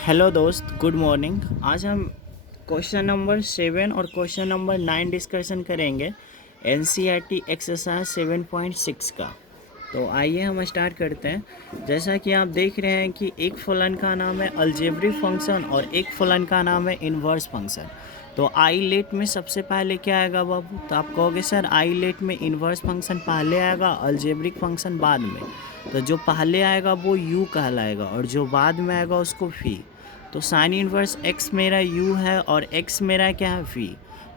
Hello दोस्त, good morning. आज हम क्वेश्चन नंबर 7 और क्वेश्चन नंबर 9 डिस्कशन करेंगे एनसीईआरटी एक्सरसाइज 7.6 का। तो आइए हम स्टार्ट करते हैं। जैसा कि आप देख रहे हैं कि एक फलन का नाम है अलजेब्रिक फंक्शन और एक फलन का नाम है इन्वर्स फंक्शन। तो आई लेट में सबसे पहले क्या आएगा बाबू? तो आप कहोगे सर आई लेट में इन्वर्स फंक्शन पहले आएगा, अलजेब्रिक फंक्शन बाद में। तो जो पहले आएगा वो u कहलाएगा और जो बाद में आएगा उसको v। तो साइन इन्वर्स x मेरा u है और x मेरा क्या है v।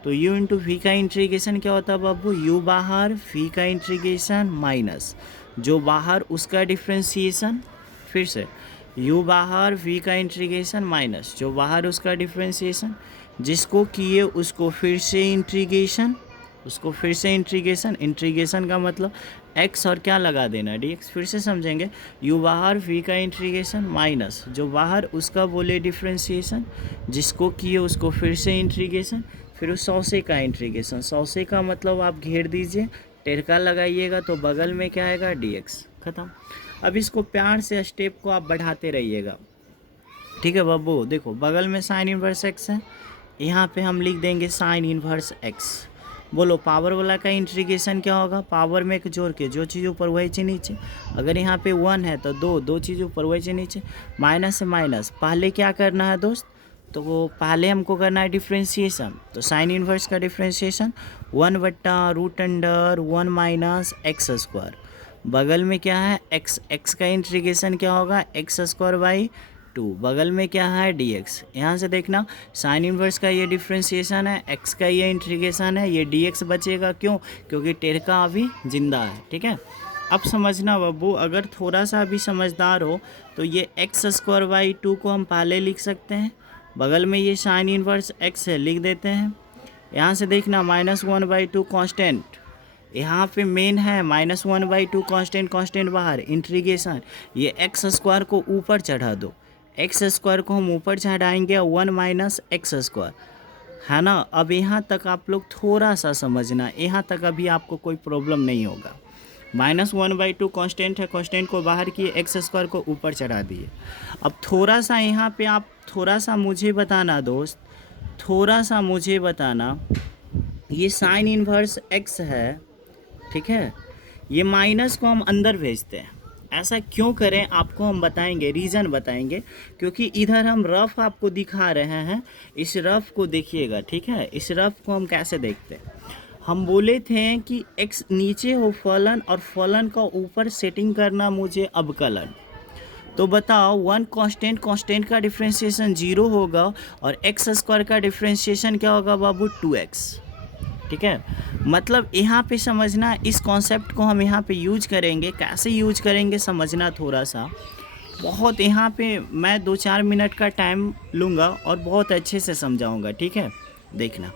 तो u इंटू वी का इंटीग्रेशन क्या होता है बाबू? u बाहर, v का इंटीग्रेशन माइनस जो बाहर उसका डिफ्रेंसिएशन, फिर से u बाहर, v का इंटीग्रेशन माइनस जो बाहर उसका डिफ्रेंसिएशन, जिसको किए उसको फिर से इंटीग्रेशन, उसको फिर से इंटीग्रेशन। इंटीग्रेशन का मतलब x और क्या लगा देना dx। फिर से समझेंगे, u बाहर, v का इंटीग्रेशन माइनस जो बाहर उसका बोले डिफ्रेंसिएशन, जिसको किए उसको फिर से इंटीग्रेशन, फिर उस 100 से का इंटीग्रेशन। 100 से का मतलब आप घेर दीजिए, टेरका लगाइएगा तो बगल में क्या आएगा dx। ख़त्म। अब इसको प्यार से स्टेप को आप बढ़ाते रहिएगा, ठीक है बाबू। देखो बगल में साइन इन्वर्स x है, यहाँ पे हम लिख देंगे साइन इन्वर्स x। बोलो पावर वाला का इंटीग्रेशन क्या होगा? पावर में एक जोड़ के जो चीज़ ऊपर वही चीज़ नीचे। अगर यहाँ पे 1 है तो दो चीज़ ऊपर वही चीज़ नीचे। माइनस से माइनस पहले क्या करना है दोस्त? तो वो पहले हमको करना है डिफ्रेंशिएशन। तो साइन इन्वर्स का डिफ्रेंशिएशन 1/√1 माइनस एक्स स्क्वायर। बगल में क्या है x का इंटीग्रेशन क्या होगा? x² 2। बगल में क्या है dx। यहाँ से देखना साइन इन्वर्स का ये डिफ्रेंशिएशन है, x का ये इंटीग्रेशन है, ये dx बचेगा। क्यों? क्योंकि टेरका अभी जिंदा है, ठीक है। अब समझना बाबू, अगर थोड़ा सा भी समझदार हो तो ये x² 2 को हम पहले लिख सकते हैं, बगल में ये साइन इन्वर्स x है लिख देते हैं। यहाँ से देखना -1/2 कांस्टेंट, यहाँ पे मेन है -1/2 कांस्टेंट, कांस्टेंट बाहर इंटीग्रेशन। ये x² को ऊपर चढ़ा दो, x² को हम ऊपर चढ़ाएंगे 1 माइनस x², है ना। अब यहाँ तक आप लोग थोड़ा सा समझना, यहाँ तक अभी आपको कोई प्रॉब्लम नहीं होगा। -1/2 कांस्टेंट है, कांस्टेंट को बाहर किए, x² को ऊपर चढ़ा दिए। अब थोड़ा सा यहाँ पे आप थोड़ा सा मुझे बताना दोस्त, थोड़ा सा मुझे बताना, ये साइन इन्वर्स x है, ठीक है। ये माइनस को हम अंदर भेजते हैं, ऐसा क्यों करें आपको हम बताएंगे, रीज़न बताएंगे। क्योंकि इधर हम रफ आपको दिखा रहे हैं, इस रफ को देखिएगा, ठीक है। इस रफ को हम कैसे देखते हैं? हम बोले थे कि x नीचे हो फलन और फलन का ऊपर सेटिंग करना मुझे अवकलन। तो बताओ 1 कांस्टेंट, कांस्टेंट का डिफ्रेंशिएशन 0 होगा और x² का डिफ्रेंशिएशन क्या होगा बाबू? 2x, ठीक है। मतलब यहाँ पे समझना, इस कॉन्सेप्ट को हम यहाँ पे यूज करेंगे। कैसे यूज करेंगे समझना थोड़ा सा, बहुत यहाँ पे मैं 2-4 मिनट का टाइम लूँगा और बहुत अच्छे से समझाऊँगा, ठीक है। देखना,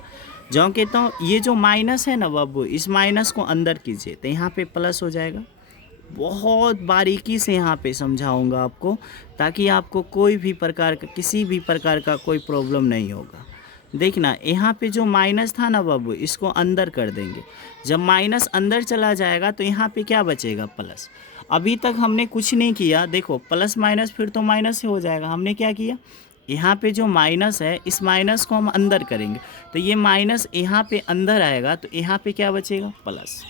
जो कहता हूँ ये जो माइनस है ना बाबू, इस माइनस को अंदर कीजिए तो यहाँ पे प्लस हो जाएगा। बहुत बारीकी से यहाँ पे समझाऊँगा आपको, ताकि आपको कोई भी प्रकार का, किसी भी प्रकार का कोई प्रॉब्लम नहीं होगा। देखना यहाँ पे जो माइनस था ना बाबू, इसको अंदर कर देंगे। जब माइनस अंदर चला जाएगा तो यहाँ पे क्या बचेगा? प्लस। अभी तक हमने कुछ नहीं किया, देखो प्लस माइनस फिर तो माइनस से हो जाएगा। हमने क्या किया? यहाँ पे जो माइनस है, इस माइनस को हम अंदर करेंगे तो ये माइनस यहाँ पे अंदर आएगा, तो यहाँ पे क्या बचेगा? प्लस।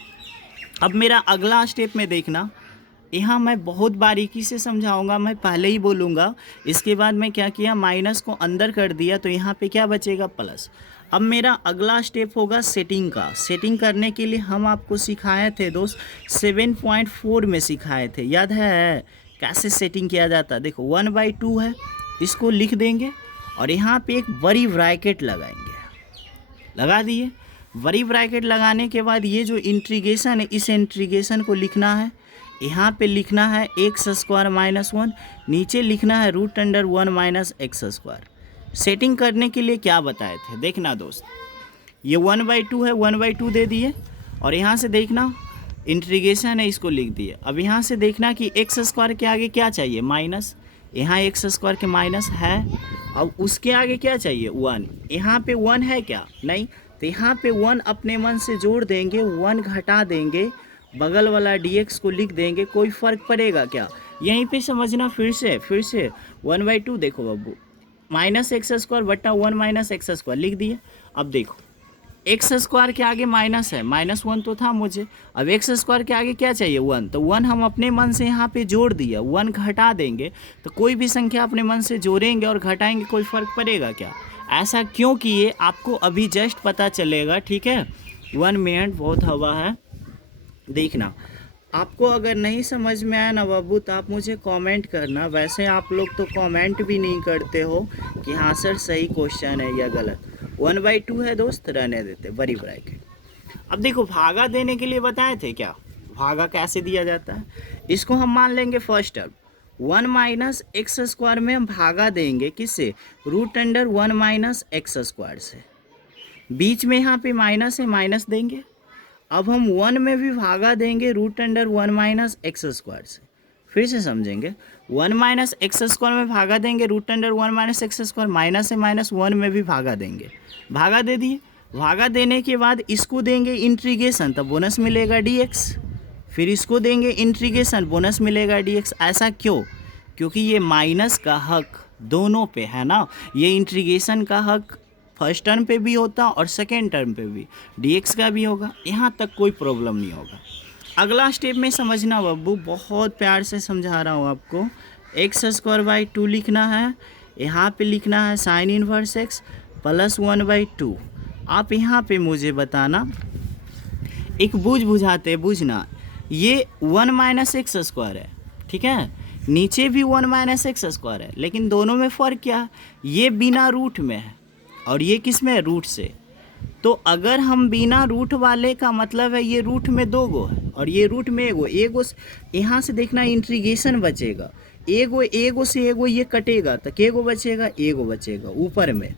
अब मेरा अगला स्टेप में देखना, यहाँ मैं बहुत बारीकी से समझाऊंगा, मैं पहले ही बोलूँगा। इसके बाद मैं क्या किया? माइनस को अंदर कर दिया तो यहाँ पे क्या बचेगा? प्लस। अब मेरा अगला स्टेप होगा सेटिंग का। सेटिंग करने के लिए हम आपको सिखाए थे दोस्त, 7.4 में सिखाए थे, याद है कैसे सेटिंग किया जाता? देखो 1/2 है, इसको लिख देंगे और यहाँ पे एक बड़ी ब्रैकेट लगाएंगे, लगा दिए। बड़ी ब्रैकेट लगाने के बाद ये जो इंटीग्रेशन है, इस इंटीग्रेशन को लिखना है, यहाँ पे लिखना है x² - 1, नीचे लिखना है √1 माइनस x²। सेटिंग करने के लिए क्या बताए थे देखना दोस्त, ये 1/2 है, 1/2 दे दिए और यहाँ से देखना इंटीग्रेशन है, इसको लिख दिए। अब यहाँ से देखना कि x² के आगे क्या चाहिए? माइनस। यहाँ x² के माइनस है, अब उसके आगे क्या चाहिए? 1। यहाँ पे 1 है क्या? नहीं। तो यहाँ पे 1 अपने मन से जोड़ देंगे, 1 घटा देंगे, बगल वाला dx को लिख देंगे। कोई फ़र्क पड़ेगा क्या? यहीं पे समझना। फिर से 1/2 देखो बाबू, माइनस एक्स स्क्वायर बट्टा 1 माइनस एक्स स्क्वायर लिख दिए। अब देखो एक्स स्क्वायर के आगे माइनस है, -1 तो था मुझे, अब एक्स स्क्वायर के आगे क्या चाहिए 1, तो 1 हम अपने मन से यहाँ पे जोड़ दिया, 1 घटा देंगे तो कोई भी संख्या अपने मन से जोड़ेंगे और घटाएंगे कोई फ़र्क पड़ेगा क्या? ऐसा क्यों किए आपको अभी जस्ट पता चलेगा, ठीक है। 1 मिनट, बहुत हवा है, देखना। आपको अगर नहीं समझ में आया ना बाबू तो आप मुझे कमेंट करना। वैसे आप लोग तो कमेंट भी नहीं करते हो कि हाँ सर सही क्वेश्चन है या गलत। 1/2 है दोस्त, रहने देते, बड़ी ब्रैकेट। अब देखो भागा देने के लिए बताए थे क्या, भागा कैसे दिया जाता है। इसको हम मान लेंगे first term 1 minus x square में हम भागा देंगे किससे, √1 माइनस एक्स स्क्वायर से। बीच में यहाँ पे माइनस है, माइनस देंगे। अब हम 1 में भी भागा देंगे √1 माइनस एक्स स्क्वायर से। फिर से समझेंगे, 1 माइनस एक्स स्क्वायर में भागा देंगे √1 माइनस एक्स स्क्वायर, माइनस है माइनस 1 में भी भागा देंगे, भागा दे दिए। भागा देने के बाद इसको देंगे इंटीग्रेशन, तब बोनस मिलेगा dx। फिर इसको देंगे इंटीग्रेशन, बोनस मिलेगा dx। ऐसा क्यों? क्योंकि ये माइनस का हक दोनों पे है ना, ये इंटीग्रेशन का हक फर्स्ट टर्म पे भी होता और सेकेंड टर्म पे भी, dx का भी होगा, यहाँ तक कोई प्रॉब्लम नहीं होगा। अगला स्टेप में समझना बब्बू, बहुत प्यार से समझा रहा हूँ आपको। x²/2 लिखना है, यहाँ पे लिखना है साइन इनवर्स x प्लस 1/2। आप यहाँ पे मुझे बताना, एक बुझाते बुझना, ये 1 माइनस एक्स स्क्वायर है, ठीक है, नीचे भी 1 माइनस एक्स स्क्वायर है, लेकिन दोनों में फ़र्क क्या है, ये बिना रूट में है और ये किस में है, रूट से। तो अगर हम बिना रूट वाले का मतलब है ये रूट में 2 गो है और ये रूट में एगो यहाँ से देखना इंटीग्रेशन बचेगा, एगो से एगो ये कटेगा तो केगो बचेगा, एगो बचेगा, ऊपर में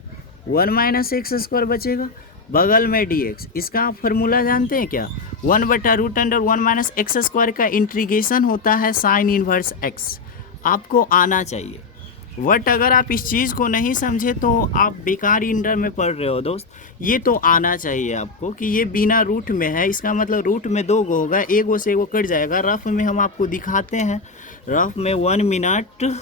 1 माइनस एक्स स्क्वायर बचेगा, बगल में dx। इसका आप फार्मूला जानते हैं क्या, 1/√1 माइनस एक्स स्क्वायर का इंटीग्रेशन होता है साइन इनवर्स x। आपको आना चाहिए, बट अगर आप इस चीज़ को नहीं समझे तो आप बेकार इंटर में पढ़ रहे हो दोस्त। ये तो आना चाहिए आपको कि ये बिना रूट में है, इसका मतलब रूट में 2 गो होगा, एगो से एगो कट जाएगा। रफ में हम आपको दिखाते हैं, रफ में 1 मिनट।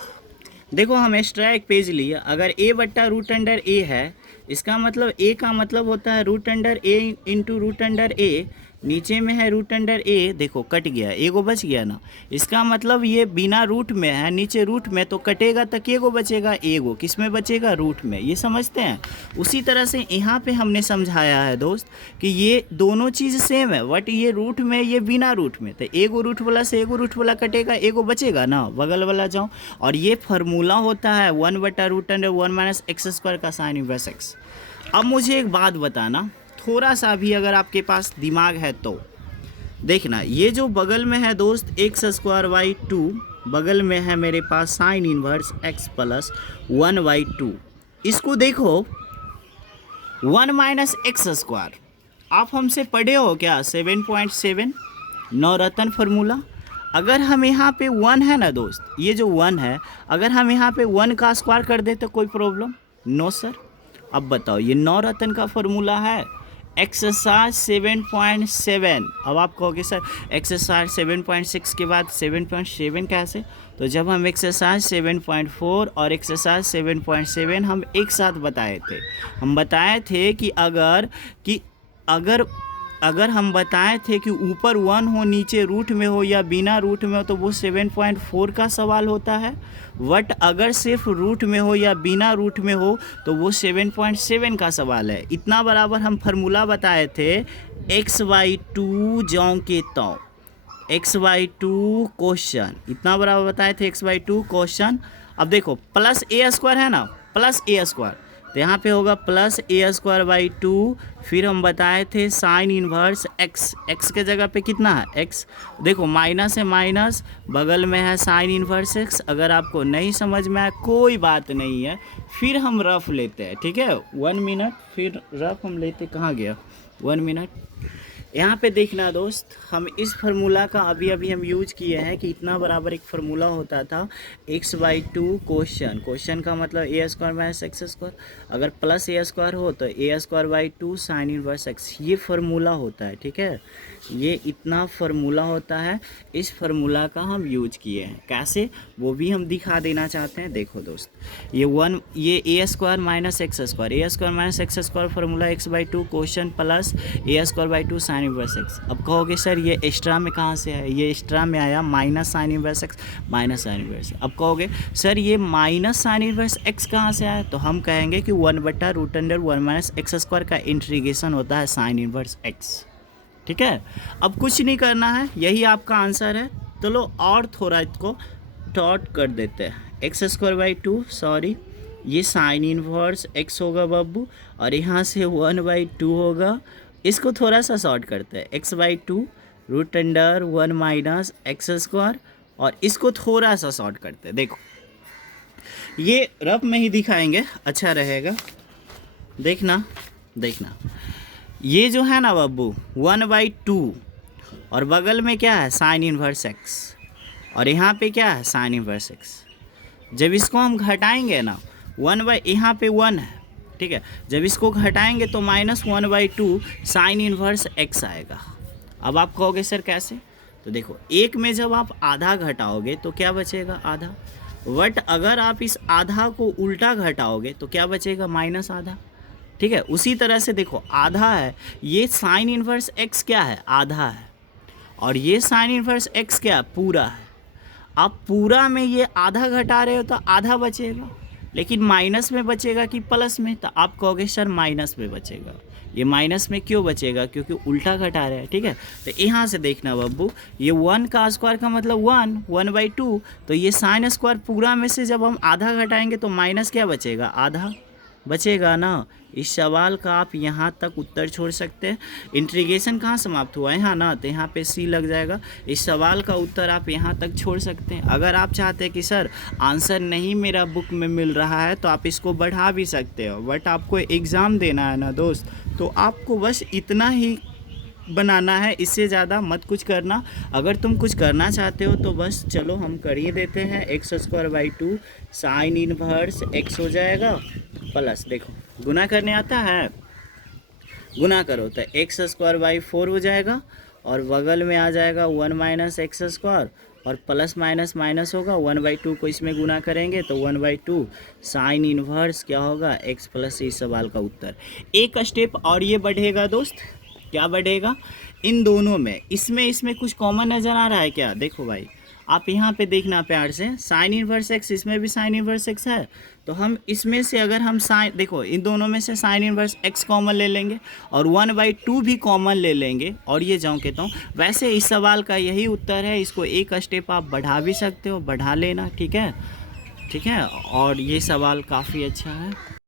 देखो हम एक्स्ट्रा एक पेज लिए, अगर a/√a है, इसका मतलब a का मतलब होता है √a इंटू √a, नीचे में है √a, देखो कट गया, एगो बच गया ना, इसका मतलब ये बिना रूट में है, नीचे रूट में, तो कटेगा तो केगो बचेगा, एगो, किस में बचेगा, रूट में। ये समझते हैं। उसी तरह से यहाँ पे हमने समझाया है दोस्त कि ये दोनों चीज़ सेम है, बट ये रूट में, ये बिना रूट में, तो एगो रूट वाला से एगो रूट वाला कटेगा, एगो बचेगा ना, बगल वाला जाओ। और ये फार्मूला होता है 1/√1 माइनस एक्स स्क्वायर का साइन इनवर्स एक्स। अब मुझे एक बात बताना, थोड़ा सा भी अगर आपके पास दिमाग है तो देखना, ये जो बगल में है दोस्त x²/2, बगल में है मेरे पास साइन इनवर्स x प्लस 1/2। इसको देखो 1 माइनस एक्स स्क्वायर, आप हमसे पढ़े हो क्या 7.7 नवरत्न फार्मूला। अगर हम यहाँ पे 1 है ना दोस्त, ये जो 1 है, अगर हम यहाँ पे 1 का स्क्वायर कर दे तो कोई प्रॉब्लम नो सर। अब बताओ, ये नवरत्न का फार्मूला है एक्सरसाइज 7.7। अब आप कहोगे सर एक्सरसाइज 7.6 के बाद 7.7 कैसे, तो जब हम एक्सरसाइज 7.4 और एक्सरसाइज 7.7 हम एक साथ बताए थे, हम बताए थे कि अगर हम बताए थे कि ऊपर 1 हो, नीचे रूट में हो या बिना रूट में हो, तो वो 7.4 का सवाल होता है। बट अगर सिर्फ रूट में हो या बिना रूट में हो तो वो 7.7 का सवाल है। इतना बराबर हम फार्मूला बताए थे x/2 ज्यों के त्यों, x/2 क्वेश्चन, इतना बराबर बताए थे x/2 क्वेश्चन। अब देखो प्लस a² है ना, प्लस a², तो यहाँ पे होगा प्लस a²/2। फिर हम बताए थे साइन इनवर्स x के जगह पे कितना है x, देखो माइनस है माइनस, बगल में है साइन इनवर्स x। अगर आपको नहीं समझ में आए कोई बात नहीं है, फिर हम रफ लेते हैं, ठीक है। 1 मिनट, फिर रफ हम लेते, कहाँ गया 1 मिनट। यहाँ पे देखना दोस्त, हम इस फार्मूला का अभी अभी हम यूज किए हैं कि इतना बराबर एक फार्मूला होता था x/2 क्वेश्चन का मतलब ए स्क्वायर माइनस एक्स स्क्वायर, अगर प्लस ए स्क्वायर हो तो a²/2 साइन इनवर्स x, ये फार्मूला होता है। ठीक है, ये इतना फार्मूला होता है, इस फार्मूला का हम यूज किए हैं। कैसे, वो भी हम दिखा देना चाहते हैं। देखो दोस्त, ये a² minus x square formula x/2 question plus a²/2 sine inverse x. अब कहोगे सर ये एक्स्ट्रा में कहाँ से है, ये एक्स्ट्रा में आया minus sine inverse x minus sine inverse. अब कहोगे सर ये माइनस साइन इनवर्स एक्स कहाँ से आया, तो हम कहेंगे कि 1/√1 माइनस एक्स स्क्वायर का इंटीग्रेशन होता है साइन इनवर्स एक्स। ठीक है, अब कुछ नहीं करना है, यही आपका आंसर है। चलो और थोड़ा इसको टॉट कर देते हैं। x²/2 सॉरी, ये साइन इनवर्स x होगा बब्बू, और यहाँ से 1/2 होगा। इसको थोड़ा सा शॉर्ट करते हैं, x/2√1 माइनस एक्स स्क्वायर, और इसको थोड़ा सा शॉर्ट करते हैं। देखो ये रफ में ही दिखाएंगे, अच्छा रहेगा। देखना ये जो है ना बब्बू 1/2, और बगल में क्या है साइन इनवर्स एक्स, और यहाँ पे क्या है साइन इनवर्स एक्स। जब इसको हम घटाएंगे ना, यहाँ पे 1 है, ठीक है, जब इसको घटाएंगे तो -1/2 साइन इनवर्स एक्स आएगा। अब आप कहोगे सर कैसे, तो देखो एक में जब आप आधा घटाओगे तो क्या बचेगा, आधा। बट अगर आप इस आधा को उल्टा घटाओगे तो क्या बचेगा, माइनस आधा। ठीक है, उसी तरह से देखो आधा है, ये साइन इनवर्स एक्स क्या है, आधा है, और ये साइन इनवर्स एक्स क्या है, पूरा है। आप पूरा में ये आधा घटा रहे हो तो आधा बचेगा, लेकिन माइनस में बचेगा कि प्लस में, तो आप कहोगे सर माइनस में बचेगा। ये माइनस में क्यों बचेगा, क्योंकि उल्टा घटा रहे हैं। ठीक है, तो यहाँ से देखना बब्बू, ये 1 का स्क्वायर का मतलब 1/2, तो ये साइन स्क्वायर पूरा में से जब हम आधा घटाएंगे तो माइनस क्या बचेगा, आधा बचेगा ना। इस सवाल का आप यहाँ तक उत्तर छोड़ सकते हैं। इंटीग्रेशन कहाँ समाप्त हुआ है, यहाँ ना, तो यहाँ पे सी लग जाएगा। इस सवाल का उत्तर आप यहाँ तक छोड़ सकते हैं। अगर आप चाहते हैं कि सर आंसर नहीं मेरा बुक में मिल रहा है, तो आप इसको बढ़ा भी सकते हो, बट आपको एग्ज़ाम देना है ना दोस्त, तो आपको बस इतना ही बनाना है, इससे ज़्यादा मत कुछ करना। अगर तुम कुछ करना चाहते हो तो बस चलो हम कर ही देते हैं। x²/2 साइन इनवर्स x हो जाएगा, प्लस देखो गुना करने आता है, गुना करो तो x²/4 हो जाएगा, और बगल में आ जाएगा 1 माइनस एक्स स्क्वायर, और प्लस माइनस माइनस होगा, 1/2 को इसमें गुना करेंगे तो 1/2 साइन इनवर्स क्या होगा, x प्लस। इस सवाल का उत्तर एक स्टेप और ये बढ़ेगा दोस्त, क्या बढ़ेगा, इन दोनों में, इसमें कुछ कॉमन नज़र आ रहा है क्या, देखो भाई आप यहाँ पे देखना प्यार से, साइन इनवर्स एक्स, इसमें भी साइन इनवर्स एक्स है, तो हम इसमें से अगर हम साइन, देखो इन दोनों में से साइन इनवर्स एक्स कॉमन ले लेंगे और 1/2 भी कॉमन ले लेंगे, और ये जाऊँ कहता हूँ। वैसे इस सवाल का यही उत्तर है, इसको एक स्टेप आप बढ़ा भी सकते हो, बढ़ा लेना। ठीक है, ठीक है, और ये सवाल काफ़ी अच्छा है।